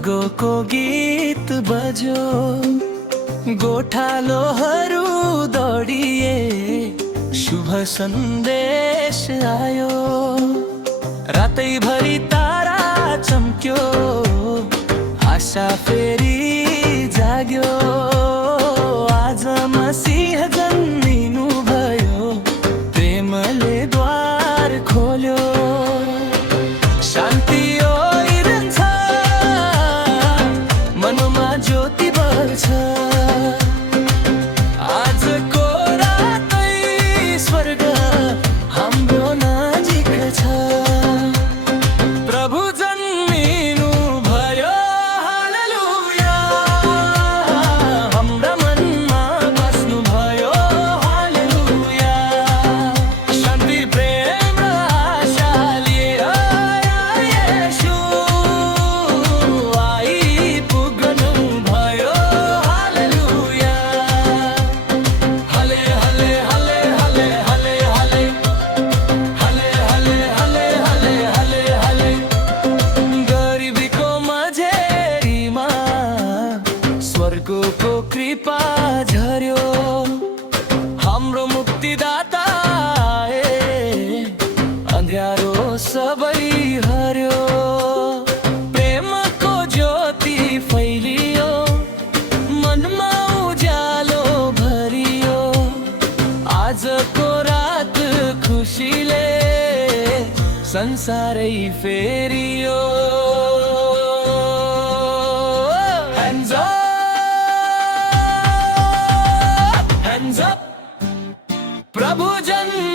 स्वर्गको गीत बज्यो, गोठालोहरू दौडिए, शुभ सन्देश आयो। रातैभरि तारा चम्क्यो, आशा फेरि जाग्यो। आज मसीह जन्मिनु भयो, प्रेमले द्वार खोल्यो। शान्ति ओइरहन्छ, मनमा ज्योति बल्छ। आजको रातै स्वर्ग हाम्रो नजिक छ। प्रभु जन्मिनु भयो, हालेलुया। हाम्रा मनमा बस्नु भयो, हालेलुया। शान्ति प्रेम र आशा लिएर येशू आइपुग्नु भयो, हालेलुया। हले हले हले हले हले हले हले हले हले हले हले हले। गरिबीको मझेरीमा स्वर्गको कृपा झर्यो। हाम्रो मुक्तिदाता आए, अँध्यारो सबै हर्यो। प्रेमको ज्योति फैलियो, मनमा उज्यालो भरियो। आजको रात खुसीले संसारै फेरियो। Hands up, hands up, प्रभु जन्म